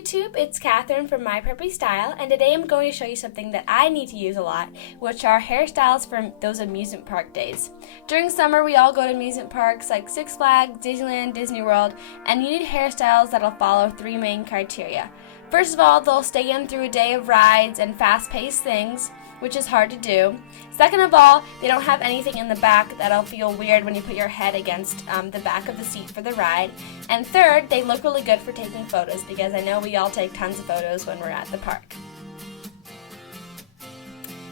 YouTube, it's Catherine from My Preppy Style, and today I'm going to show you something that I need to use a lot, which are hairstyles for those amusement park days. During summer, we all go to amusement parks like Six Flags, Disneyland, Disney World, and you need hairstyles that'll follow three main criteria. First of all, they'll stay in through a day of rides and fast-paced things, which is hard to do. Second of all, they don't have anything in the back that'll feel weird when you put your head against the back of the seat for the ride. And third, they look really good for taking photos because I know we all take tons of photos when we're at the park.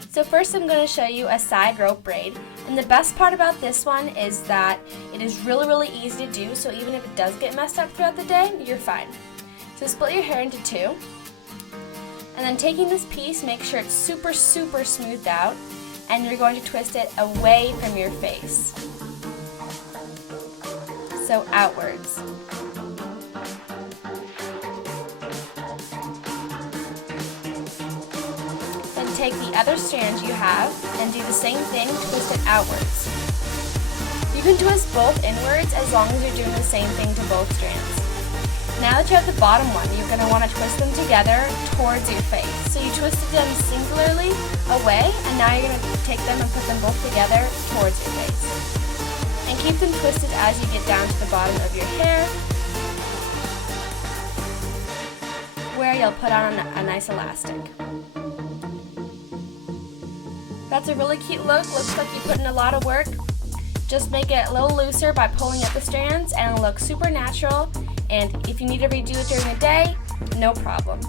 So first I'm going to show you a side rope braid. And the best part about this one is that it is really easy to do, so even if it does get messed up throughout the day, you're fine. So split your hair into two. And then taking this piece, make sure it's super smoothed out, and you're going to twist it away from your face. So outwards. Then take the other strand you have and do the same thing, twist it outwards. You can twist both inwards as long as you're doing the same thing to both strands. Now that you have the bottom one, you're going to want to twist them together towards your face. So you twisted them singularly away, and now you're going to take them and put them both together towards your face. And keep them twisted as you get down to the bottom of your hair, where you'll put on a nice elastic. That's a really cute look. Looks like you put in a lot of work. Just make it a little looser by pulling at the strands, and it'll look super natural. And if you need to redo it during the day, no problem.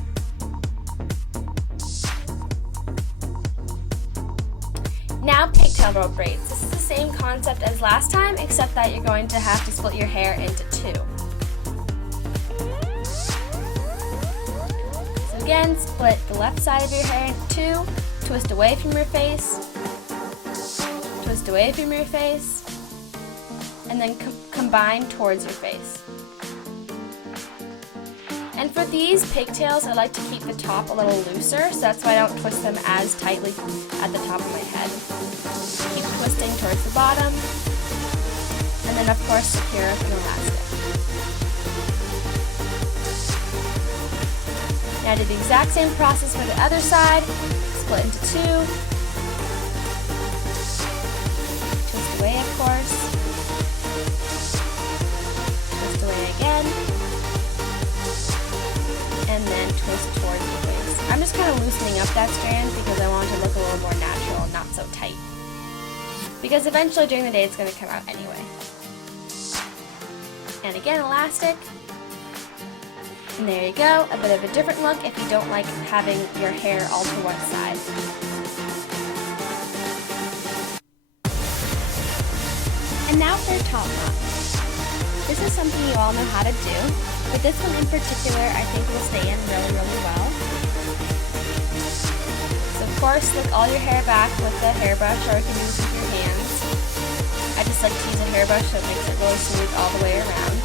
Now pigtail rope braids. This is the same concept as last time, except that you're going to have to split your hair into two. So again, split the left side of your hair into two, twist away from your face, twist away from your face, and then combine towards your face. And for these pigtails, I like to keep the top a little looser, so that's why I don't twist them as tightly at the top of my head. Keep twisting towards the bottom, and then of course secure with an elastic. Now do the exact same process for the other side, split into two, twist away of course, twist away again, and then twist towards the face. I'm just kind of loosening up that strand because I want it to look a little more natural and not so tight. Because eventually during the day it's going to come out anyway. And again, elastic. And there you go, a bit of a different look if you don't like having your hair all to one side. And now for a top knot. This is something you all know how to do, but this one in particular I think will stay in really well. So of course, lick all your hair back with the hairbrush, or you can use it with your hands. I just like to use a hairbrush so it makes it really smooth all the way around.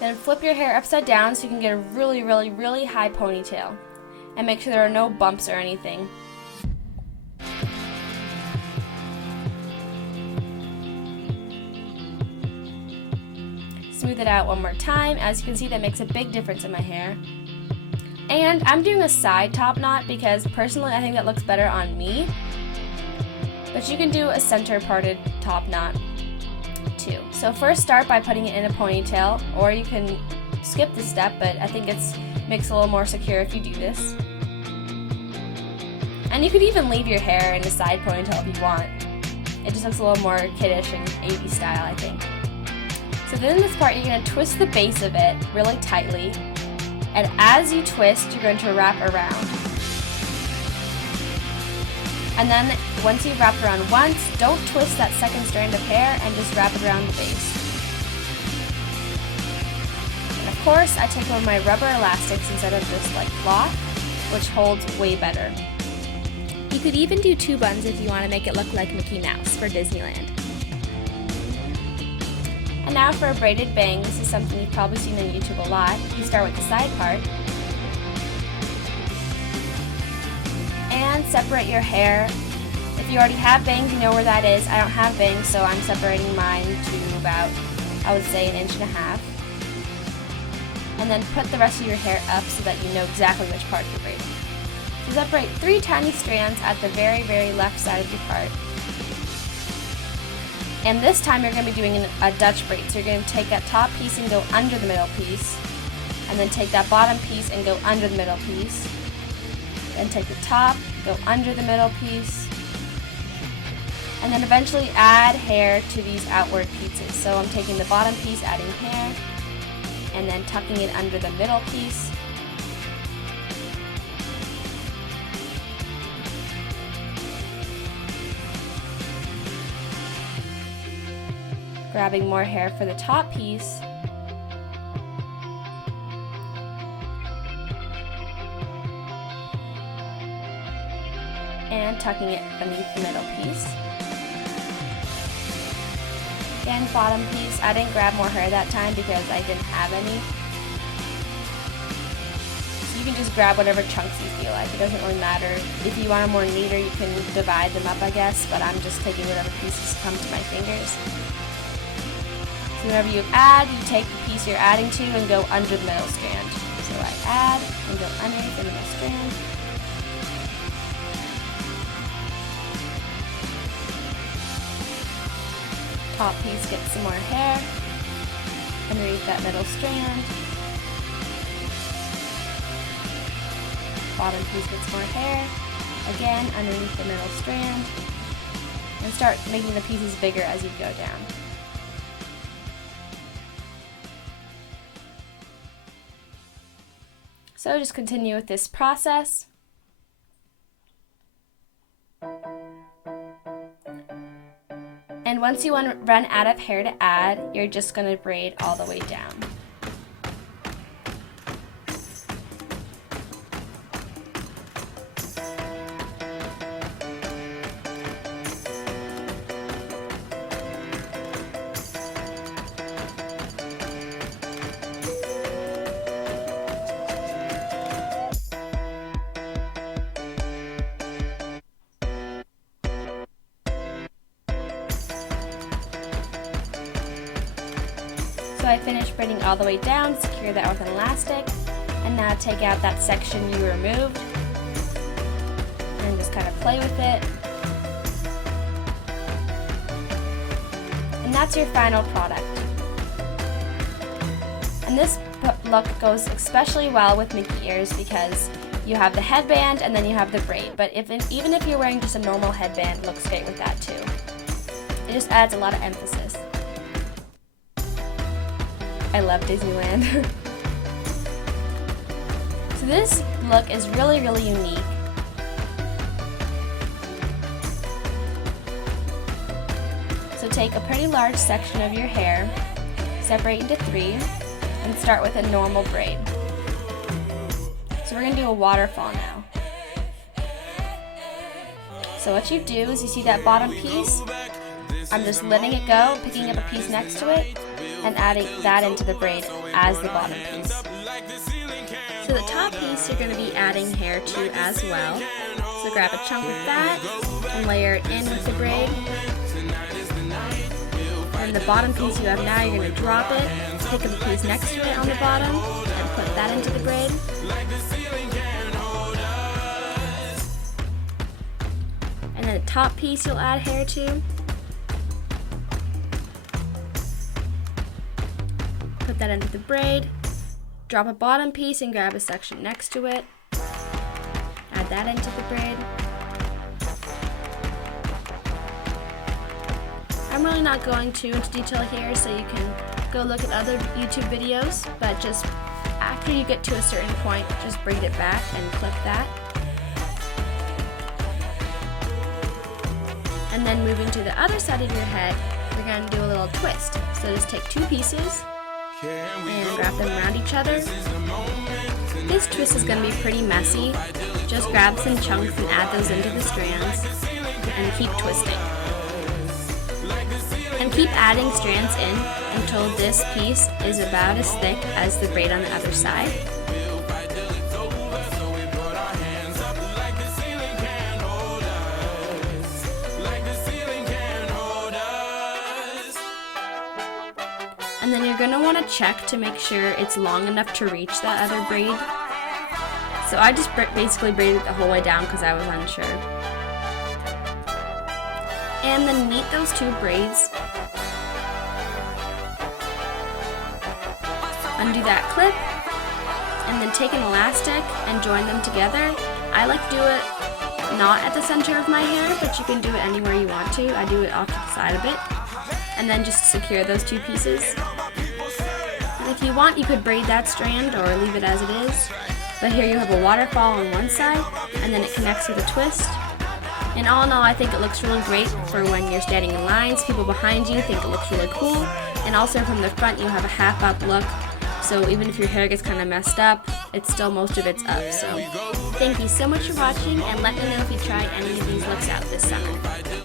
Then flip your hair upside down so you can get a really high ponytail. And make sure there are no bumps or anything. Smooth it out one more time. As you can see, that makes a big difference in my hair. And I'm doing a side top knot because personally I think that looks better on me. But you can do a center parted top knot too. So first start by putting it in a ponytail, or you can skip this step, but I think it makes it a little more secure if you do this. And you could even leave your hair in a side ponytail if you want. It just looks a little more kiddish and 80s style, I think. So then in this part, you're going to twist the base of it really tightly, and as you twist, you're going to wrap around. And then once you've wrapped around once, don't twist that second strand of hair and just wrap it around the base. And of course, I take one of my rubber elastics instead of just like cloth, which holds way better. You could even do two buns if you want to make it look like Mickey Mouse for Disneyland. And now for a braided bang. This is something you've probably seen on YouTube a lot. You start with the side part and separate your hair. If you already have bangs, you know where that is. I don't have bangs, so I'm separating mine to about, I would say, 1.5 inches. and then put the rest of your hair up so that you know exactly which part you're braiding. So separate 3 tiny strands at the very, very left side of your part. And this time you're going to be doing a Dutch braid. So you're going to take that top piece and go under the middle piece, and then take that bottom piece and go under the middle piece. Then take the top, go under the middle piece, and then eventually add hair to these outward pieces. So I'm taking the bottom piece, adding hair, and then tucking it under the middle piece. Grabbing more hair for the top piece. And tucking it beneath the middle piece. Again, bottom piece. I didn't grab more hair that time because I didn't have any. So you can just grab whatever chunks you feel like. It doesn't really matter. If you want them more neater, you can divide them up, I guess, but I'm just taking whatever pieces come to my fingers. So whenever you add, you take the piece you're adding to and go under the middle strand. So I add and go underneath the middle strand. Top piece gets some more hair underneath that middle strand. Bottom piece gets more hair, again underneath the middle strand. And start making the pieces bigger as you go down. So just continue with this process. And once you run out of hair to add, you're just going to braid all the way down. So I finished braiding all the way down, secure that with an elastic, and now take out that section you removed, and just kind of play with it. And that's your final product. And this look goes especially well with Mickey ears because you have the headband and then you have the braid. But even if you're wearing just a normal headband, it looks great with that too. It just adds a lot of emphasis. I love Disneyland. So this look is really, really unique. So take a pretty large section of your hair, separate into 3, and start with a normal braid. So we're going to do a waterfall now. So what you do is you see that bottom piece, I'm just letting it go, picking up a piece next to it, and adding that into the braid as the bottom piece. So the top piece you're going to be adding hair to as well. So grab a chunk of that and layer it in with the braid. And the bottom piece you have now, you're going to drop it, pick up a piece next to it on the bottom, and put that into the braid. And then the top piece you'll add hair to. Put that into the braid, drop a bottom piece and grab a section next to it, add that into the braid. I'm really not going too into detail here, so you can go look at other YouTube videos, but just after you get to a certain point, just braid it back and clip that. And then moving to the other side of your head, we're going to do a little twist. So just take 2 pieces and wrap them around each other. This twist is going to be pretty messy. Just grab some chunks and add those into the strands and keep twisting. And keep adding strands in until this piece is about as thick as the braid on the other side. And then you're going to want to check to make sure it's long enough to reach that other braid. So I just basically braided the whole way down because I was unsure. And then meet those two braids. Undo that clip, and then take an elastic and join them together. I like to do it not at the center of my hair, but you can do it anywhere you want to. I do it off to the side a bit, and then just secure those two pieces. And if you want, you could braid that strand or leave it as it is. But here you have a waterfall on one side, and then it connects with a twist. And all in all, I think it looks really great for when you're standing in lines. People behind you think it looks really cool. And also from the front, you have a half up look. So even if your hair gets kind of messed up, it's still most of it's up. So thank you so much for watching, and let me know if you try any of these looks out this summer.